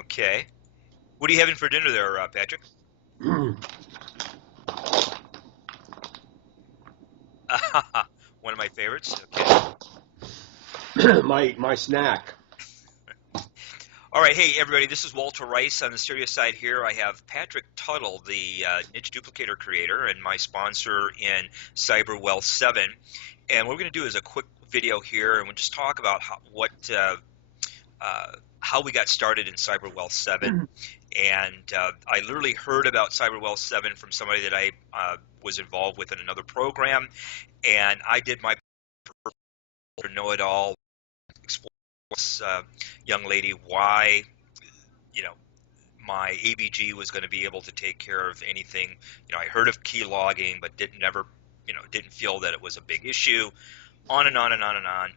Okay. What are you having for dinner there, Patrick? One of my favorites. Okay. My snack. All right. Hey, everybody. This is Walter Rice. On the serious side here, I have Patrick Tuttle, the niche duplicator creator, and my sponsor in Cyber Wealth 7. And what we're going to do is a quick video here, and we'll just talk about how we got started in Cyber Wealth 7. And I literally heard about Cyber Wealth 7 from somebody that I was involved with in another program, and I did my know it all, explain this young lady why, you know, my ABG was going to be able to take care of anything. I heard of key logging, but didn't feel that it was a big issue. On and on and on and on.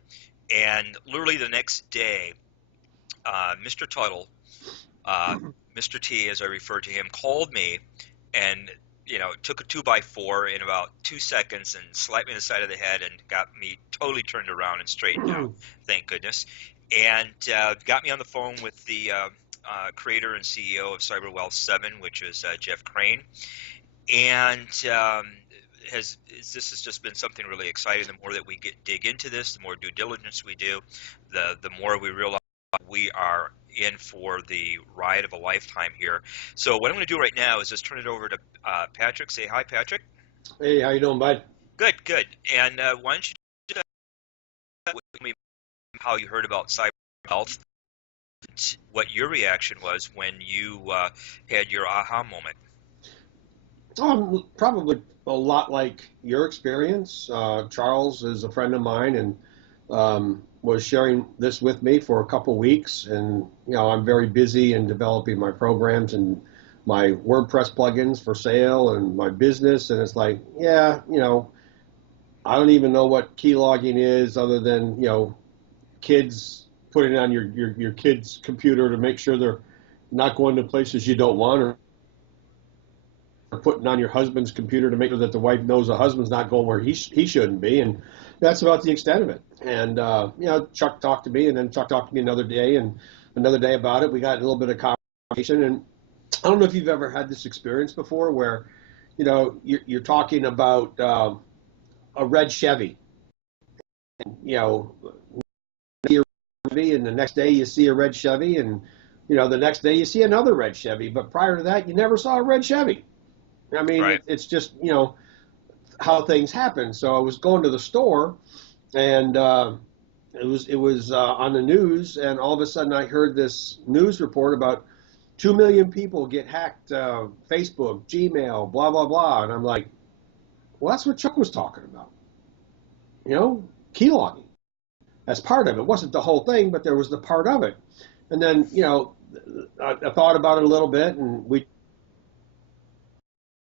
And literally the next day, Mr. Tuttle, Mr. T, as I refer to him, called me and took a 2x4 in about 2 seconds and slapped me in the side of the head and got me totally turned around and straightened out, thank goodness. And got me on the phone with the creator and CEO of Cyber Wealth 7, which is Jeff Crane. And this has just been something really exciting. The more that we dig into this, the more due diligence we do, the more we realize we are in for the ride of a lifetime here. So what I'm going to do right now is just turn it over to Patrick. Say hi, Patrick. Hey, how you doing, bud? Good, good. And why don't you do that with me, how you heard about Cyber Wealth, what your reaction was when you had your aha moment? Probably a lot like your experience. Charles is a friend of mine and was sharing this with me for a couple weeks. And, I'm very busy in developing my programs and my WordPress plugins for sale and my business. And it's like, I don't even know what keylogging is other than, kids putting it on your kid's computer to make sure they're not going to places you don't want, or putting on your husband's computer to make sure that the wife knows the husband's not going where he shouldn't be. And that's about the extent of it. And, Chuck talked to me, and then Chuck talked to me another day about it. We got a little bit of conversation. And I don't know if you've ever had this experience before where, you're talking about a red Chevy. And, and the next day you see a red Chevy, and, the next day you see another red Chevy. But prior to that, you never saw a red Chevy. I mean, right. It's just, how things happen. So I was going to the store, and it was on the news, and all of a sudden I heard this news report about 2 million people get hacked, Facebook, Gmail, blah, blah, blah. And I'm like, well, that's what Chuck was talking about. Keylogging. That's part of it. It wasn't the whole thing, but there was the part of it. And then, I thought about it a little bit, and we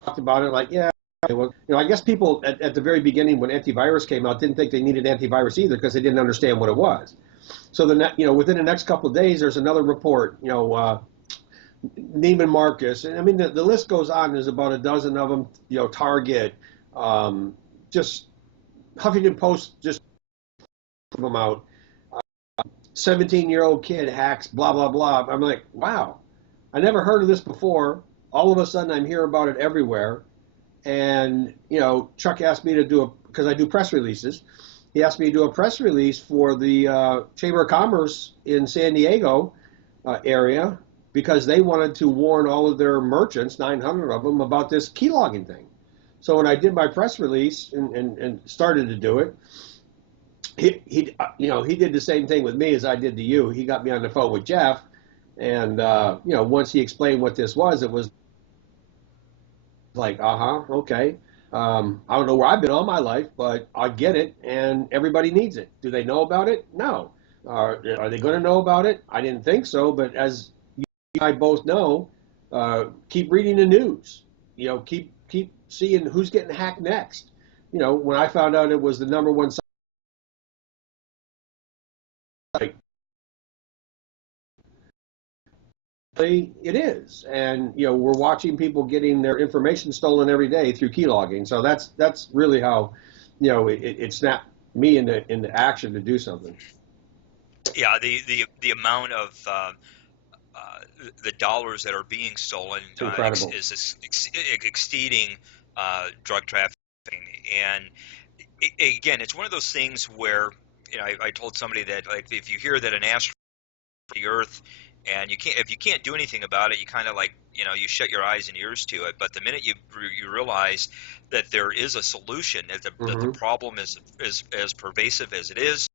talked about it like, yeah, well, I guess people at the very beginning when antivirus came out didn't think they needed antivirus either because they didn't understand what it was. So within the next couple of days, there's another report, Neiman Marcus, and I mean the list goes on. There's about a dozen of them, Target, just Huffington Post just put them out. 17-year-old kid hacks, blah blah blah. I'm like, wow, I never heard of this before. All of a sudden, I'm hearing about it everywhere. And, Chuck asked me to because I do press releases. He asked me to do a press release for the Chamber of Commerce in San Diego area because they wanted to warn all of their merchants, 900 of them, about this keylogging thing. So when I did my press release and started to do it, he did the same thing with me as I did to you. He got me on the phone with Jeff. And, once he explained what this was, it was like, okay. I don't know where I've been all my life, but I get it, and everybody needs it. Do they know about it? No. Are they going to know about it? I didn't think so, but as you and I both know, keep reading the news. Keep seeing who's getting hacked next. When I found out it was the number one site, it is, and we're watching people getting their information stolen every day through keylogging. So that's really how it snapped me into action to do something. Yeah, the amount of the dollars that are being stolen It's incredible. exceeding drug trafficking. And again, it's one of those things where, I told somebody that, like, if you hear that an asteroid hit the Earth and if you can't do anything about it, you kind of, like, you shut your eyes and ears to it. But the minute you realize that there is a solution, that the Hmm. problem is as pervasive as it is,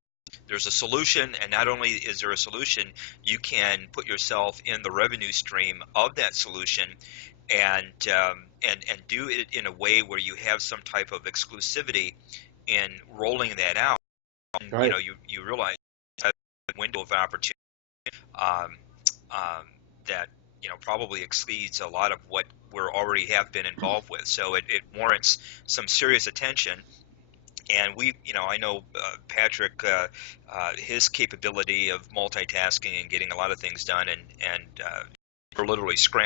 there's a solution, and not only is there a solution, you can put yourself in the revenue stream of that solution, and do it in a way where you have some type of exclusivity in rolling that out. And, Right. you realize that window of opportunity, um, um, that, probably exceeds a lot of what we're already have been involved with. So it warrants some serious attention. And I know Patrick, his capability of multitasking and getting a lot of things done, and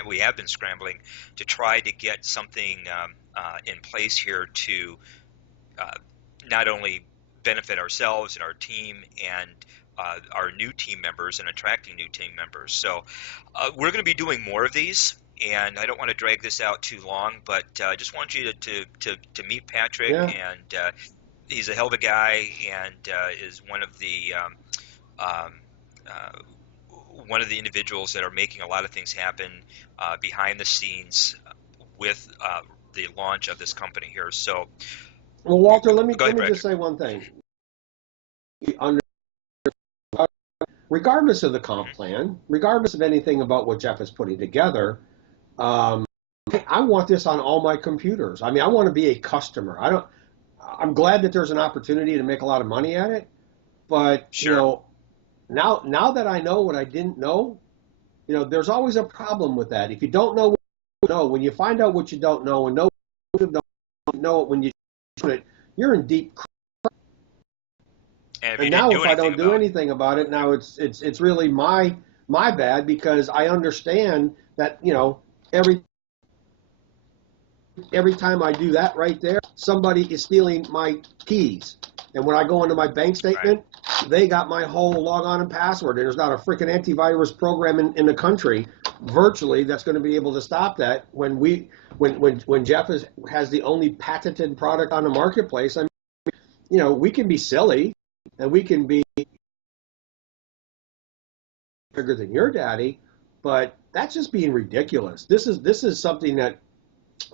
we have been scrambling to try to get something in place here to uh, not only benefit ourselves and our team and our new team members, and attracting new team members. So we're going to be doing more of these. And I don't want to drag this out too long, but I just want you to meet Patrick, Yeah. and he's a hell of a guy, and is um, uh, one of the individuals that are making a lot of things happen behind the scenes with the launch of this company here. So Well, Walter, let me go let ahead, me just Patrick. say one thing. Under, regardless of the comp Hmm. plan, regardless of anything about what Jeff is putting together, um, I want this on all my computers. I mean, I want to be a customer. I don't. I'm glad that there's an opportunity to make a lot of money at it, but Sure. now that I know what I didn't know, there's always a problem with that. If you don't know what you know, when you find out what you don't know and know what you don't know it when you do it, you're in deep. And if you And didn't now do if I anything don't do about it, anything about it, now it's really my bad because I understand that every time I do that right there, somebody is stealing my keys. And when I go into my bank right? statement, they got my whole log on and password. And there's not a freaking antivirus program in the country virtually that's going to be able to stop that when Jeff has the only patented product on the marketplace. I mean, we can be silly and we can be bigger than your daddy, but that's just being ridiculous. This is something that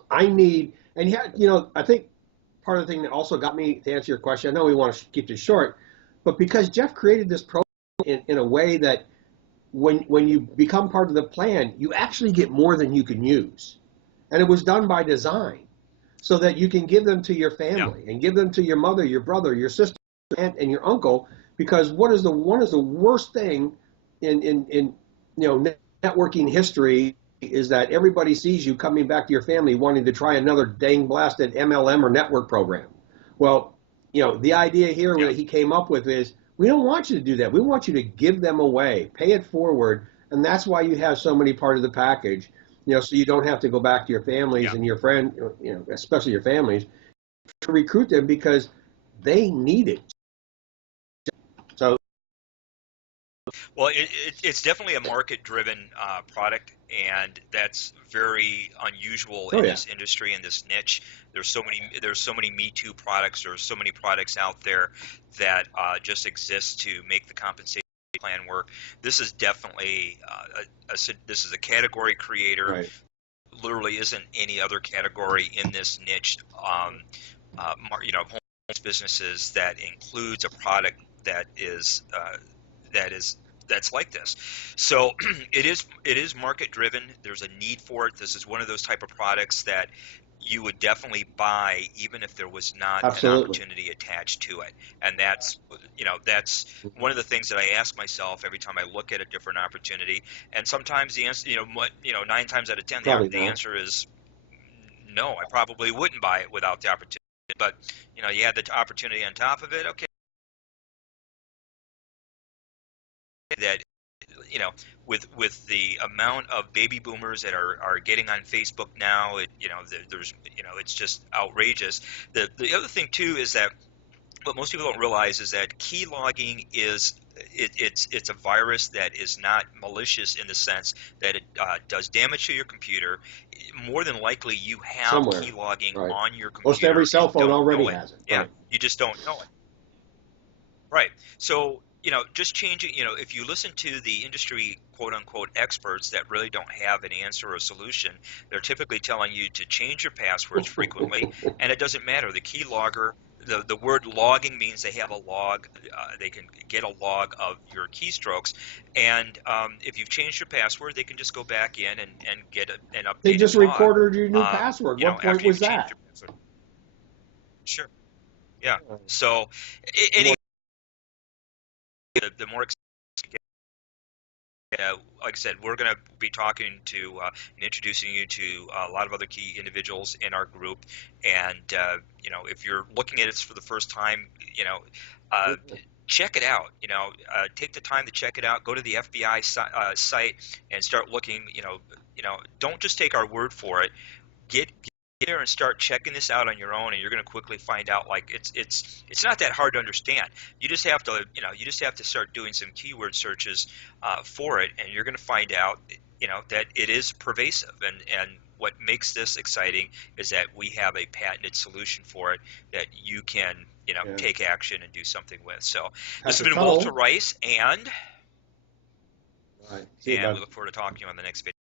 I need. And I think part of the thing that also got me to answer your question. I know we want to keep this short, but because Jeff created this program in a way that when you become part of the plan, you actually get more than you can use, and it was done by design so that you can give them to your Yeah. family and give them to your mother, your brother, your sister, aunt, and your uncle. Because what is the worst thing in networking history is that everybody sees you coming back to your family wanting to try another dang blasted MLM or network program. Well, the idea here Yeah. that he came up with is we don't want you to do that. We want you to give them away, pay it forward, and that's why you have so many part of the package. So you don't have to go back to your families Yeah. and your friend, especially your families, to recruit them because they need it. So, Well, it's definitely a market-driven product, and that's very unusual oh in yeah, this industry, in this niche. There's so many Me Too products. There's so many products out there that just exist to make the compensation plan work. This is definitely this is a category creator. right. Literally isn't any other category in this niche. Homeless businesses that includes a product that is that is that's like this. So it is market driven. There's a need for it. This is one of those type of products that you would definitely buy even if there was not an Absolutely. opportunity attached to it. And that's one of the things that I ask myself every time I look at a different opportunity. And sometimes the answer, 9 times out of 10, Probably the not. answer is no. I probably wouldn't buy it without the opportunity. But you had the opportunity on top of it. Okay, that you know with the amount of baby boomers that are getting on Facebook now, there's it's just outrageous. The other thing too is that what most people don't realize is that key logging is it's a virus that is not malicious in the sense that it does damage to your computer. More than likely, you have Somewhere, key logging right? on your Most computer every and cell phone don't already know it. has it, Yeah, right? you just don't know it. Right. So, just changing, if you listen to the industry quote unquote experts that really don't have an answer or a solution, they're typically telling you to change your passwords frequently, and it doesn't matter. The key logger, the word logging means they have a log, they can get a log of your keystrokes, and if you've changed your password, they can just go back in and get an They updated just log, reported your new password. What point after you've was changed that? your password. Sure. Yeah. Uh, So, More, anyway, the more like I said, we're going to be talking to and introducing you to a lot of other key individuals in our group. And if you're looking at it for the first time, uh, check it out. Take the time to check it out. Go to the FBI site and start looking. Don't just take our word for it. Get there and start checking this out on your own, and you're going to quickly find out, like, it's not that hard to understand. You just have to start doing some keyword searches for it, and you're going to find out that it is pervasive. And what makes this exciting is that we have a patented solution for it that you can yeah. take action and do something with. So this has Patrick been Walter Tuttle. Rice, and Right. See you, we bud. look forward to talking to you on the next video.